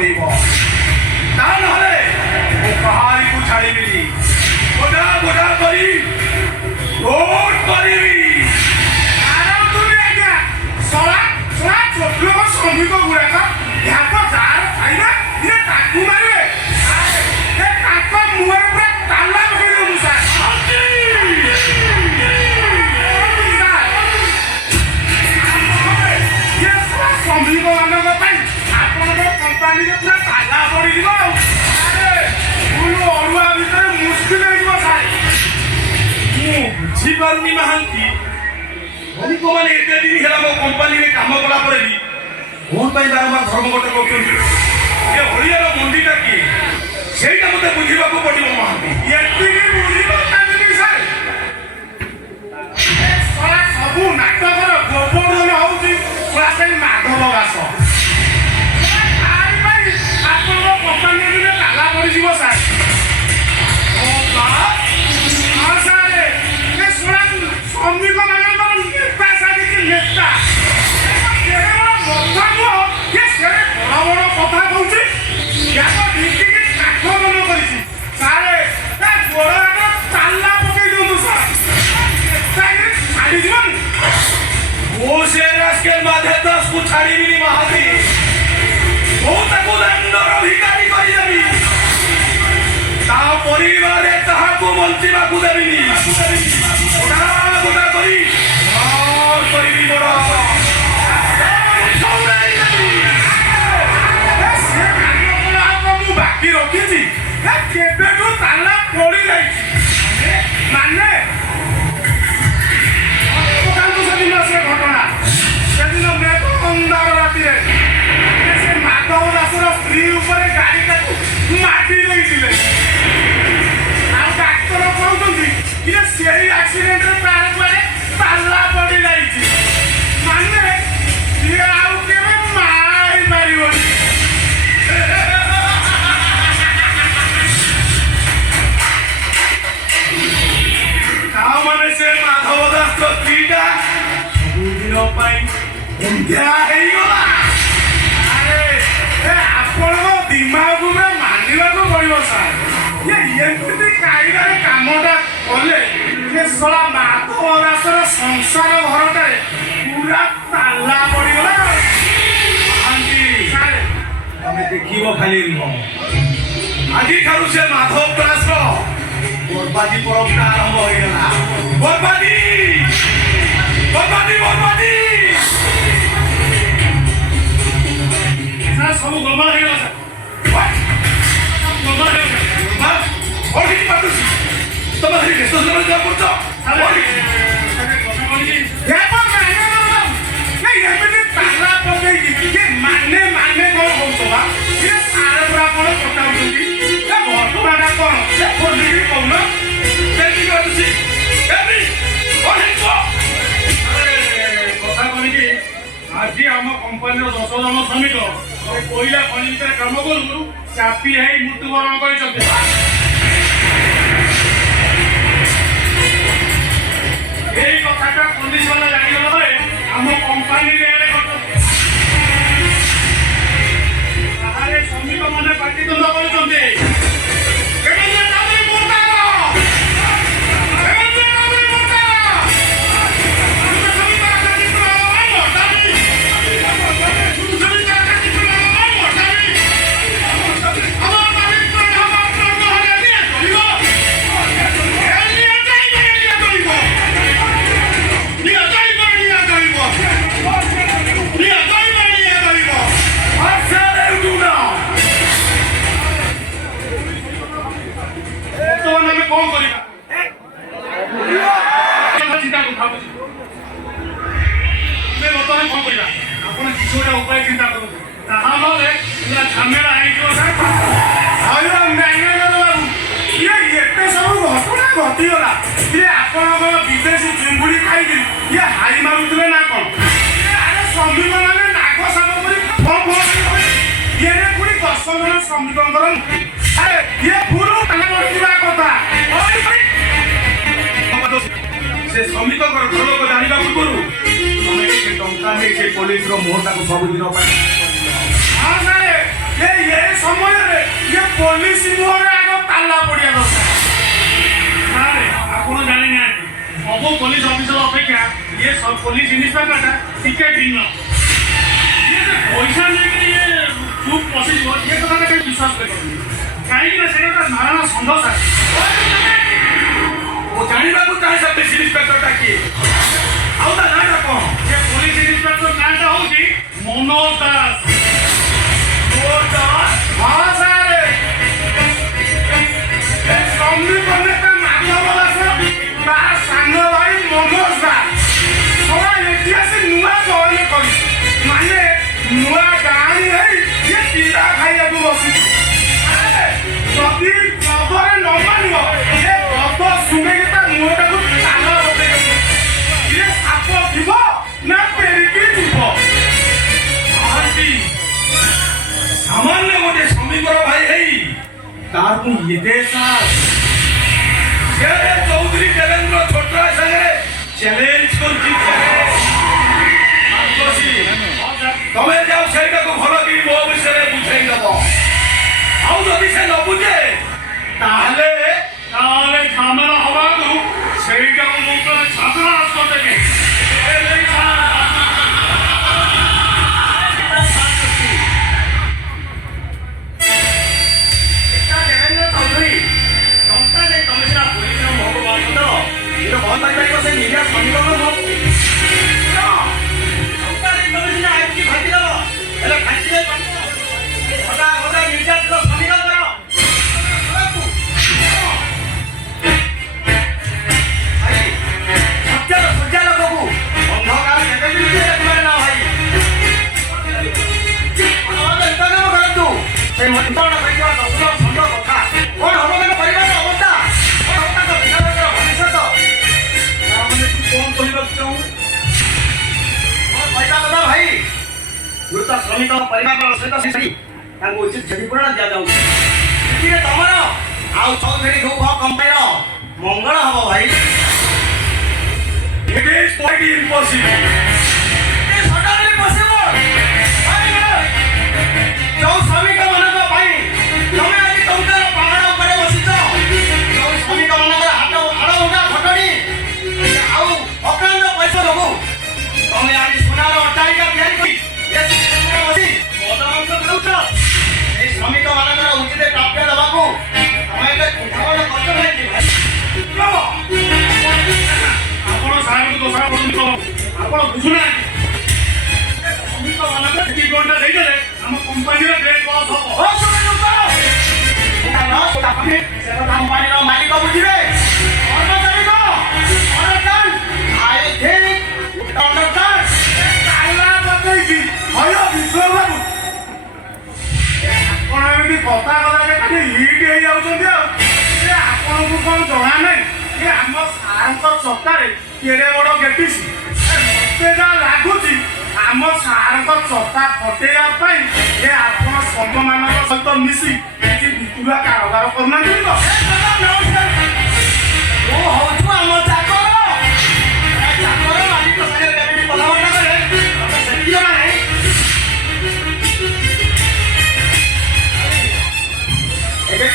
पड़ो कहारी को छाड़ी गोटा गोटा करी रोड करी श्रमिक गुड़ाक यहाँ जार खाइबा ये ताकू मारे मुहर पूरा ताला पकड़ दो सार ये श्रमिक मानक आपन कंपानी पूरा ताला पड़ी अड़ुआ भितर मुस्किल सार बुझीपारे महांती श्रमिक मैंने एत दिन है मो कंपानी कम कला भी कौन बारंबार धर्मघट कर मंडीटा किए से मत बुझा पड़ो महांती सब नाटकर गोवर्धन हूँ माधव दास आप कंपानी ताला पड़ सार श्रमिक मान नेता सारी नेता बड़ बड़ कथा कौन काठ मन कर गोड़ ताला पकई दू छाड़ी जीवन माधे दास को छाड़ी महादी दंडर भिकारी करदेवी परिवार बंचा देवी गोटा करी बाकी रखी ताला पड़ी माने घटना से दिन मेघ अंधार राति माधव दासर स्त्री गाड़ी माटी नहीं डाक्तर कहते से एक्सीडेंट तार कुआड़े ताला पड़ जाए माने सी आउ के मारी पार माने से माधव दास स्त्रीटा आप दिमाग में मानवा पड़ो सार ये कायदार कामटा कले सला माधव दासर संसार घरटे पूरा ताला पड़गला देख खाली आज ठार से माधव दास बर्बादी परंपरा आरंभ हो बर्बादी बर्बादी बर्बादी सब गड़बड़ माने माने कौन कौन सारे पूरा कौन पटाऊँ कौन कौन आज आम कंपानी 10 जन श्रमिक कोईला खनि काम करू चापी है मृत्युवरण कर कथा कंडीशन जागला आम कंपानी श्रमिक मैंने पाटितुंड कर उपाय चिंता करूँ झमेला सब घटना घटीगला आप विदेशी चिंगुड़ी खाई ये हाई मारुले ना कौन श्रमिक मैंने नाग साग ये पुणी 10 जन श्रमिक ये भूल कथा से श्रमिक घर लोक जानवा पूर्व टंका नहीं से पुलिस मुहटा को सबुदिन हाँ सारे ये ସମୟରେ ଇଏ ପୋଲିସ ମୁହଁରେ ଆଗ ତାଲା ପଡ଼ିବା ଦରକାର। ସାର୍ ଆପଣ ଜାଣିନାହାନ୍ତି ସବୁ ପୋଲିସ ଅଫିସର ଅପେକ୍ଷା ଇଏ ପୋଲିସ ଇନ୍ସପେକ୍ଟରଟା ଟିକେ ଭିନ୍ନ। ଇଏ ଯେ ପଇସା ନେଇକି ଇଏ ଚୁପ୍ ପଶିଯିବ ଇଏ କଥାଟା କେହି ବିଶ୍ୱାସ କରିବନି। କାହିଁକିନା ସେଇଟା ଗୋଟେ ନାରାୟଣ ଷଣ୍ଢ ସାର୍। ମୁଁ ଜାଣିବାକୁ ଚାହେଁ ସେ ପୋଲିସ ଇନ୍ସପେକ୍ଟରଟା କିଏ ଆଉ ତା ନାଁଟା କ'ଣ? ସେ ପୋଲିସ ଇନ୍ସପେକ୍ଟର ନାଁଟା ହେଉଛି ମନୋଜ ଦାସ। ହଁ ସାର୍ ସମୀପ ନେତା ମାଧବ ଦାସ ତା ସାନ ଭାଇ ମନୋଜ ଦାସ ସବା ଏଠି ଆସି ନୂଆ ଜଏନ କରି ମାନେ ନୂଆ ଗାଁରେ ହେଇ ଇଏ ପିଲା ଖାଇବାକୁ ବସିଛି। ଯଦି ଜବରେ ନ ମାନିବ ଏ ଗଦ ଶୁଣେଇକି ତା ମୁହଁଟାକୁ ତାଲ ବସେଇ ଇଏ ସାପ ଥିବ ନା ପେରିକି ଯିବ। सामान्य गोटे श्रमिकर भाई है तार को ये देश चौधरी देवेंद्र छोटा संगे चैलेंज कर तमें जाओ से भल कि मो विषय बुझे दब आउ जदि से न बुझे ତାହେଲେ ଝାମେଲା ହବାକୁ ସେଇଟା ମୁଁ ଉପରେ ଛାତ୍ରାସ କରିଦେବି। श्रमिक परिवार सहित उचित क्षतिपूरण दि जाऊँगी तुम आउ चौधरी ग्रुप ऑफ कंपनी मंगल हम भाई। It is quite impossible. It is totally possible. जो श्रमिक मानक तुम आज टंकार पहाड़ उपर बसिच जो श्रमिक मानक हाथ हाड़ उठा खटणी आउ अक्रांत पैसा दबु तुम आज सोनार अट्टालिका श्रमिक मानक उचित प्राप्य दबाकू ଆପଣ ସାର୍ଙ୍କୁ ଦୋଷାରୋପ କରନ୍ତୁ। ଆପଣ ବୁଝୁନାହାନ୍ତି ଶ୍ରମିକ ମାନଙ୍କ ଯେତିକି ଘଣ୍ଟା ଦେଇଦେଲେ ଆମ କମ୍ପାନୀର ଡେଟ୍ ଲସ୍ ହବ। कंपनी मालिक बुझे ଆପଣ ଏମିତି କଥା କଥାରେ ଖାଲି ହିଟ୍ ହେଇଯାଉଛନ୍ତି ଆଉ ଯେ ଆପଣଙ୍କୁ କ'ଣ ଜଣା ନାହିଁ ଯେ ଆମ ସାର୍ଙ୍କ ଚକାରେ କେଡ଼େ ବଡ଼ ଗେଟିସି। ମତେ ଯାହା ଲାଗୁଛି ଆମ ସାର୍ଙ୍କ ଚକା ଫଟେଇବା ପାଇଁ ଯେ ଆପଣ ଶ୍ରମମାନଙ୍କ ସହିତ ମିଶି କିଛି ଭିତୁଆ କାରବାର କରୁନାହାନ୍ତି ତ।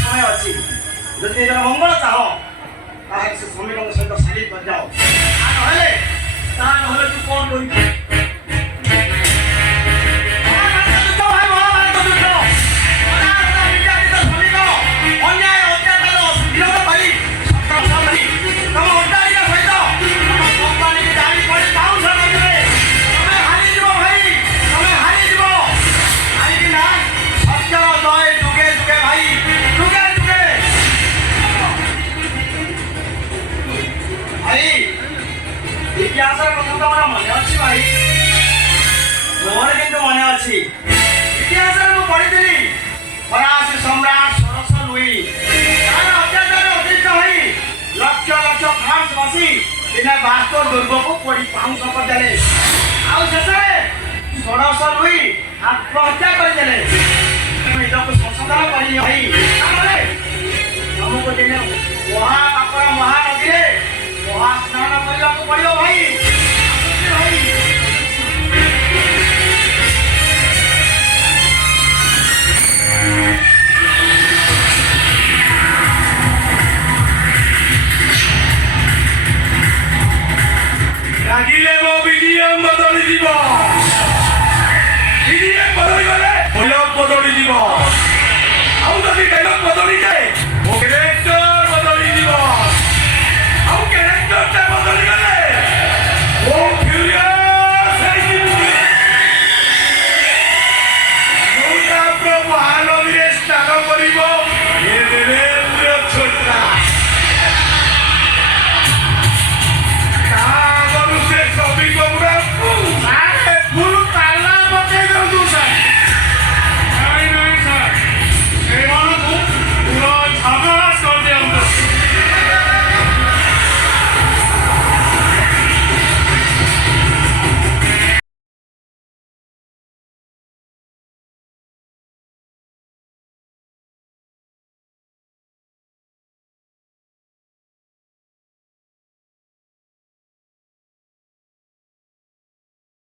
समय अच्छी जदि मंगल चाह से श्रमिक सहित सारी कर जाओ तू कौन कर इतिहास कथा तो मन अच्छी भाई मोर किंतु मन अच्छी इतिहास पढ़ी फरासी सम्राट सरस लुई अत्याचार अतिरिक्त हो लक्ष लक्ष फ्रांस बसी दिने बास्तर दुर्ग को पड़ी पाउंस करदे शेष सरस लुई आत्महत्या करदे ନିଜକୁ ସଂଶୋଧନ କରି ଭାଇ ଆମକୁ ଦିନେ ମହାପାପର ମହାନଦୀରେ ମହା ସ୍ନାନ କରିବାକୁ ପଡ଼ିବ ଭାଇ। ଭାଇ ଆଉ ଯଦି ଡାଇଲଗ